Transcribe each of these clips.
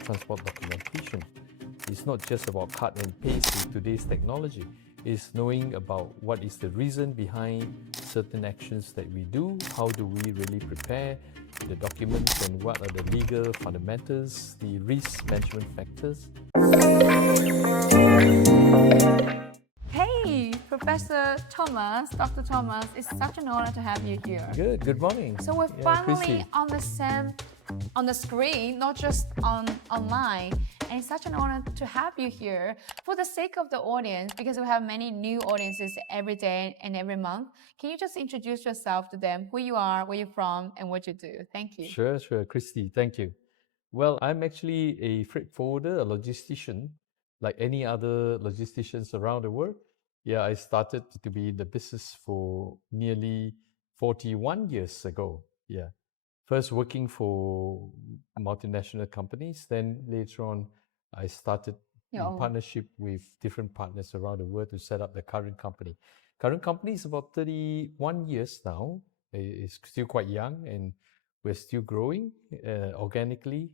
transport documentation. It's not just about cut and paste with today's technology. It's knowing about what is the reason behind certain actions that we do, how do we really prepare the documents, and what are the legal fundamentals, the risk management factors. Hey, Professor Thomas, Dr. Thomas, it's such an honor to have you here. Good morning. So we're finally on the screen, not just online. And it's such an honor to have you here. For the sake of the audience, because we have many new audiences every day and every month, can you just introduce yourself to them, who you are, where you're from, and what you do? Thank you. Sure, Christy, thank you. Well, I'm actually a freight forwarder, a logistician, like any other logisticians around the world. Yeah, I started to be in the business for nearly 41 years ago. Yeah. First working for multinational companies, then later on, I started in partnership with different partners around the world to set up the current company. Current company is about 31 years now. It's still quite young, and we're still growing organically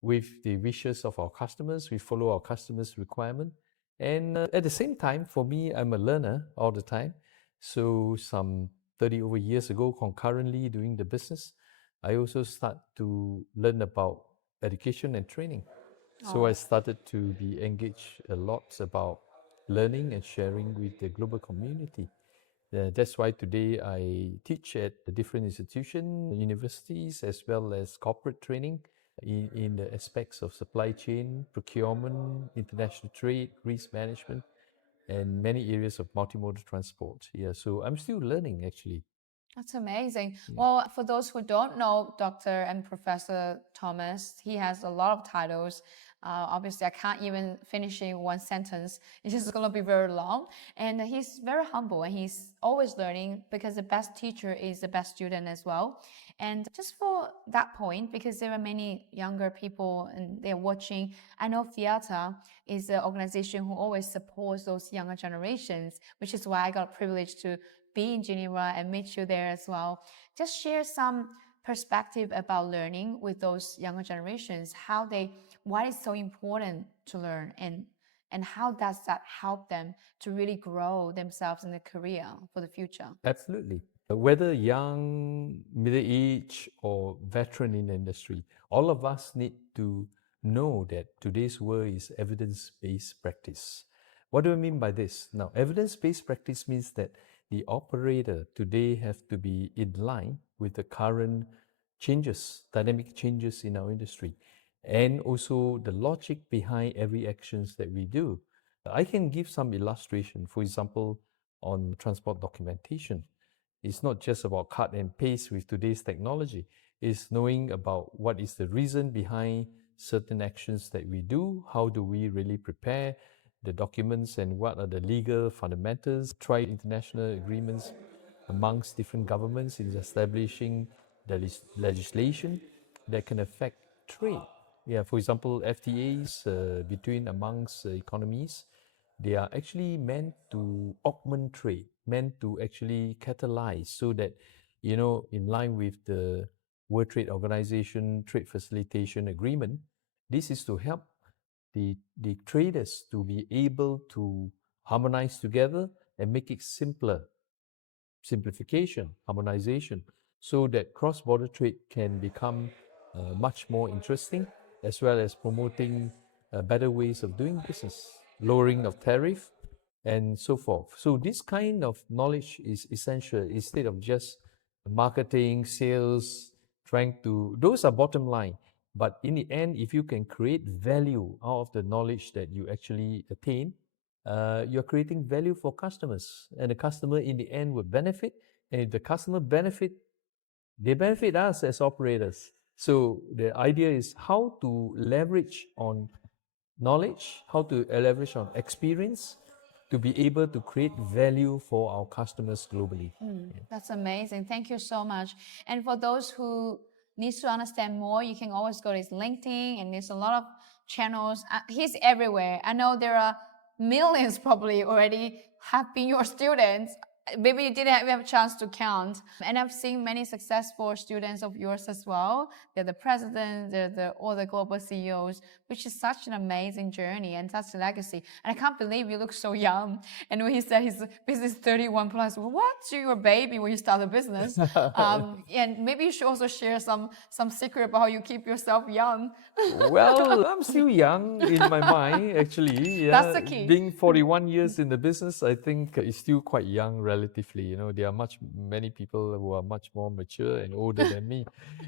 with the wishes of our customers. We follow our customers' requirement. And at the same time, for me, I'm a learner all the time. So some 30 over years ago, concurrently doing the business, I also start to learn about education and training. So I started to be engaged a lot about learning and sharing with the global community. That's why today I teach at the different institutions, universities, as well as corporate training in the aspects of supply chain, procurement, international trade, risk management, and many areas of multimodal transport. Yeah, so I'm still learning actually. That's amazing. Well, for those who don't know Dr. and Professor Thomas, he has a lot of titles. Obviously, I can't even finish in one sentence. It's just going to be very long. And he's very humble and he's always learning because the best teacher is the best student as well. And just for that point, because there are many younger people and they're watching, I know FIATA is an organization who always supports those younger generations, which is why I got privileged to be in Geneva and meet you there as well. Just share some perspective about learning with those younger generations, why it's so important to learn, and how does that help them to really grow themselves in their career for the future? Absolutely. Whether young, middle-aged, or veteran in the industry, all of us need to know that today's world is evidence-based practice. What do I mean by this? Now, evidence-based practice means that the operator today have to be in line with the current changes, dynamic changes in our industry, and also the logic behind every actions that we do. I can give some illustration, for example, on transport documentation. It's not just about cut and paste with today's technology. It's knowing about what is the reason behind certain actions that we do, how do we really prepare the documents, and what are the legal fundamentals, try international agreements amongst different governments in establishing the legislation that can affect trade. Yeah, for example, FTAs between amongst economies, they are actually meant to augment trade, meant to actually catalyze so that, in line with the World Trade Organization Trade Facilitation Agreement, this is to help the traders to be able to harmonize together and make it simpler. Simplification, harmonization, so that cross-border trade can become much more interesting, as well as promoting better ways of doing business, lowering of tariff, and so forth. So this kind of knowledge is essential instead of just marketing, sales, those are bottom line. But in the end, if you can create value out of the knowledge that you actually attain, you're creating value for customers, and the customer in the end will benefit. And if the customer benefit, they benefit us as operators. So the idea is how to leverage on knowledge, how to leverage on experience to be able to create value for our customers globally. That's amazing. Thank you so much. And for those who needs to understand more, you can always go to his LinkedIn, and there's a lot of channels. He's everywhere. I know there are millions probably already have been your students. maybe you didn't have a chance to count. And I've seen many successful students of yours as well. They're the president, they're all the global CEOs, which is such an amazing journey and such a legacy. And I can't believe you look so young. And when he said his business 31 plus, what? You were a baby when you started a business. And maybe you should also share some secret about how you keep yourself young. Well, I'm still young in my mind, actually. Yeah. That's the key. Being 41 years in the business, I think is still quite young relatively. You know, there are many people who are much more mature and older than me.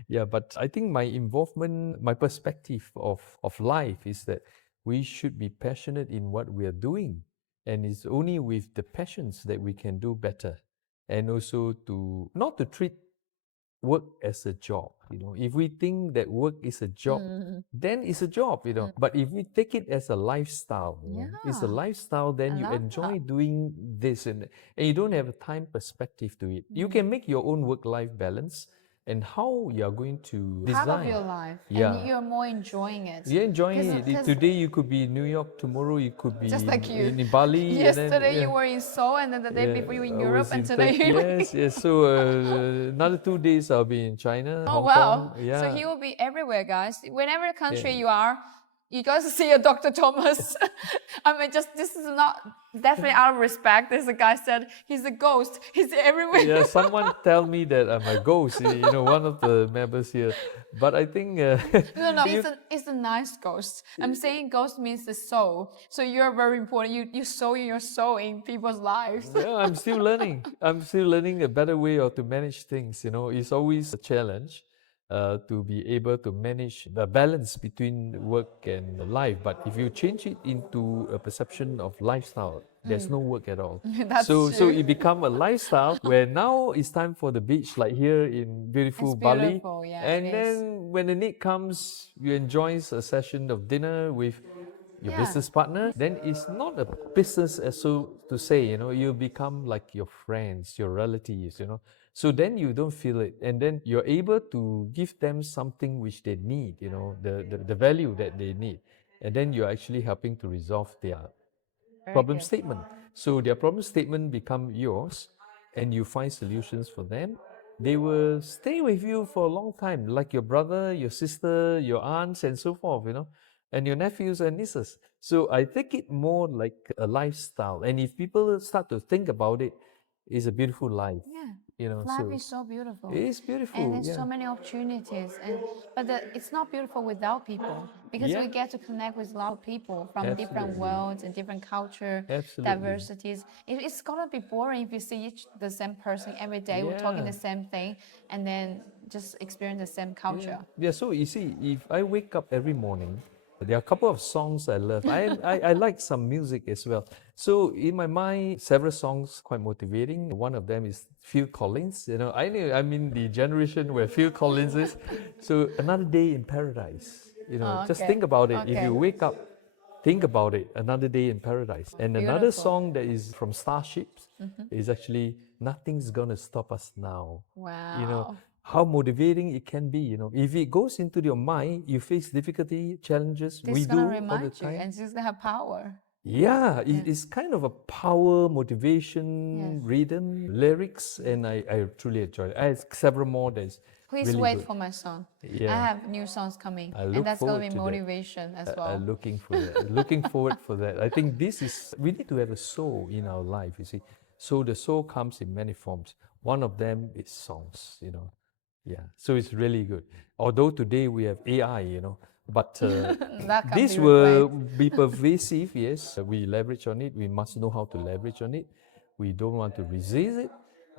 Yeah, but I think my involvement, my perspective of life is that we should be passionate in what we are doing. And it's only with the passions that we can do better. And also not to treat work as a job. You know, if we think that work is a job, then it's a job, you know. But if we take it as a lifestyle, you know, it's a lifestyle, then you enjoy doing this, and you don't have a time perspective to it. You can make your own work-life balance and how you are going to design. Part of your life. And you're more enjoying it. You're enjoying it. Today you could be in New York, tomorrow you could be just like you. in Bali. Yesterday you were in Seoul, and then the day before you were in Europe, and today you were Yes. So another 2 days I'll be in China, Hong wow. Kong. Yeah. So he will be everywhere, guys. Whenever country you are, you guys see a Dr. Thomas. I mean, this is not definitely out of respect. As the guy said, he's a ghost. He's everywhere. Yeah, someone tell me that I'm a ghost. You know, one of the members here. But I think no, it's a nice ghost. I'm saying ghost means the soul. So you're very important. You sow your soul in people's lives. Yeah, I'm still learning. I'm still learning a better way to manage things. You know, it's always a challenge. To be able to manage the balance between work and life. But if you change it into a perception of lifestyle, there's no work at all. So it become a lifestyle where now it's time for the beach, like here in beautiful Bali. Yeah, and then when the need comes, you enjoy a session of dinner with your business partner, then it's not a business as so to say, you know, you become like your friends, your relatives, you know. So then you don't feel it, and then you're able to give them something which they need, you know, the value that they need, and then you're actually helping to resolve their problem statement. So their problem statement become yours, and you find solutions for them. They will stay with you for a long time, like your brother, your sister, your aunts, and so forth, you know, and your nephews and nieces. So I take it more like a lifestyle, and if people start to think about it, it's a beautiful life. Yeah. You know, life is so beautiful. It is beautiful. And there's so many opportunities. But it's not beautiful without people, because we get to connect with a lot of people from different worlds and different culture, diversities. It's gonna be boring if you see the same person every day, we're talking the same thing, and then just experience the same culture. Yeah, so you see, if I wake up every morning, there are a couple of songs I love. I like some music as well. So in my mind, several songs quite motivating. One of them is Phil Collins. You know, I'm in the generation where Phil Collins is. So Another Day in Paradise. You know, just think about it. If you wake up, think about it. Another Day in Paradise. And another song that is from Starships is actually Nothing's Gonna Stop Us Now. Wow. You know, how motivating it can be, you know. If it goes into your mind, you face difficulty, challenges, we do all the time. And it's just have power. Yeah, it's kind of a power, motivation, rhythm, lyrics, and I truly enjoy it. I have several more that's Please really wait good. for my song. Yeah. I have new songs coming, and that's going to be motivation as well. Looking for that. Looking forward for that. I think we need to have a soul in our life, you see. So the soul comes in many forms. One of them is songs, you know. Yeah, so it's really good. Although today we have AI, you know, but this will be pervasive, yes. We leverage on it. We must know how to leverage on it. We don't want to resist it,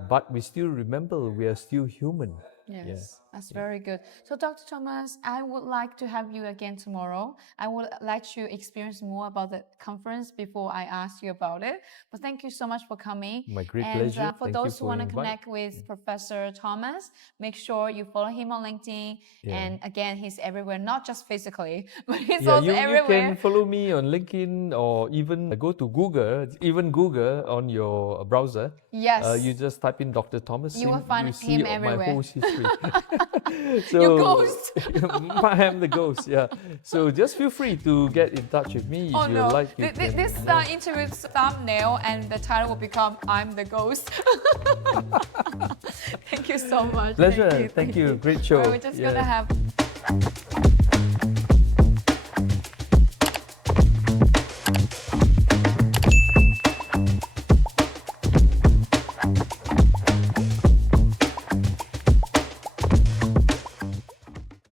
but we still remember we are still human. Yes, that's very good. So Dr. Thomas, I would like to have you again tomorrow. I would like to experience more about the conference before I ask you about it. But thank you so much for coming. My great pleasure. For those who want to connect with Professor Thomas, make sure you follow him on LinkedIn. And again, he's everywhere, not just physically, but he's also everywhere. You can follow me on LinkedIn, or even go to Google, on your browser. Yes. You just type in Dr. Thomas. You will find him everywhere. My whole history. So You ghost. I am the ghost, yeah. So just feel free to get in touch with me if Oh you no, like. You this interview's thumbnail and the title will become I'm the ghost. Thank you so much. Pleasure. Thank you. Great show. We're just gonna Yeah. have